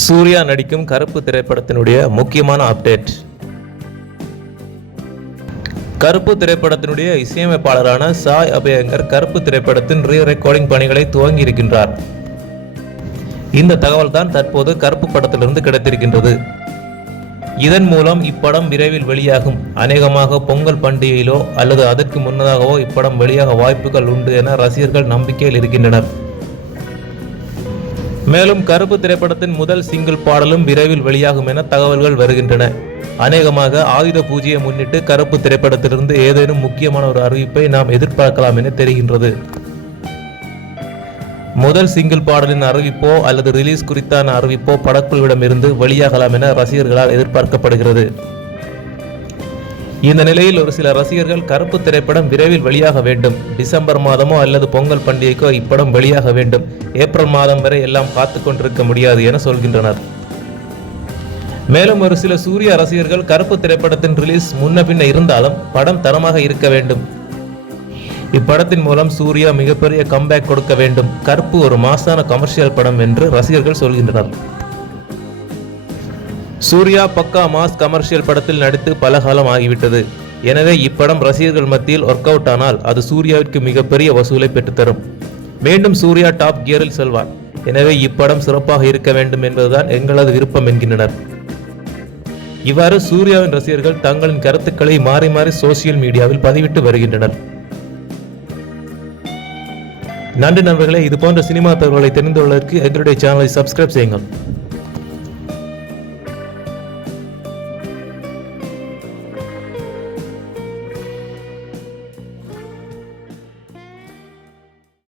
சூர்யா நடிக்கும் கருப்பு திரைப்படத்தினுடைய முக்கியமான அப்டேட். கருப்பு திரைப்படத்தினுடைய இசையமைப்பாளரான சாய் அபயங்கர் கருப்பு திரைப்படத்தின் ரீ ரெக்கார்டிங் பணிகளை துவங்கி இருக்கின்றார். இந்த தகவல் தான் தற்போது கருப்பு படத்திலிருந்து கிடைத்திருக்கின்றது. இதன் மூலம் இப்படம் விரைவில் வெளியாகும். அநேகமாக பொங்கல் பண்டிகையிலோ அல்லது அதற்கு முன்னதாகவோ இப்படம் வெளியாக வாய்ப்புகள் உண்டு என ரசிகர்கள் நம்பிக்கையில் இருக்கின்றனர். மேலும் கருப்பு திரைப்படத்தின் முதல் சிங்கிள் பாடலும் விரைவில் வெளியாகும் என தகவல்கள் வருகின்றன. அநேகமாக ஆயுத பூஜையை முன்னிட்டு கருப்பு திரைப்படத்திலிருந்து ஏதேனும் முக்கியமான ஒரு அறிவிப்பை நாம் எதிர்பார்க்கலாம் என தெரிகின்றது. முதல் சிங்கிள் பாடலின் அறிவிப்போ அல்லது ரிலீஸ் குறித்தான அறிவிப்போ படக்குழுவிடமிருந்து வெளியாகலாம் என ரசிகர்களால் எதிர்பார்க்கப்படுகிறது. இந்த நிலையில் ஒரு சில ரசிகர்கள் கருப்பு திரைப்படம் விரைவில் வெளியாக வேண்டும், டிசம்பர் மாதமோ அல்லது பொங்கல் பண்டிகைக்கோ இப்படம் வெளியாக வேண்டும், ஏப்ரல் மாதம் வரை எல்லாம் காத்து கொண்டிருக்க முடியாது என சொல்கின்றனர். மேலும் ஒரு சில சூர்யா ரசிகர்கள் கருப்பு திரைப்படத்தின் ரிலீஸ் முன்ன பின்ன இருந்தாலும் படம் தரமாக இருக்க வேண்டும், இப்படத்தின் மூலம் சூர்யா மிகப்பெரிய கம்பேக் கொடுக்க வேண்டும், கருப்பு ஒரு மாசான கமர்ஷியல் படம் என்று ரசிகர்கள் சொல்கின்றனர். சூர்யா பக்கா மாஸ் கமர்ஷியல் படத்தில் நடித்து பல காலம் ஆகிவிட்டது. எனவே இப்படம் ரசிகர்கள் மத்தியில் ஒர்க் அவுட் ஆனால் அது சூர்யாவிற்கு மிகப்பெரிய வசூலை பெற்றுத்தரும். மீண்டும் சூர்யா டாப் கியரில் செல்வார். எனவே இப்படம் சிறப்பாக இருக்க வேண்டும் என்பதுதான் எங்களது விருப்பம் என்கின்றனர். இவ்வாறு சூர்யாவின் ரசிகர்கள் தங்களின் கருத்துக்களை மாறி மாறி சோசியல் மீடியாவில் பதிவிட்டு வருகின்றனர். நன்றி நண்பர்களே. இது போன்ற சினிமா தகவல்களை தெரிந்து கொள்வதற்கு எங்களுடைய சேனலை சப்ஸ்கிரைப் செய்யுங்கள்.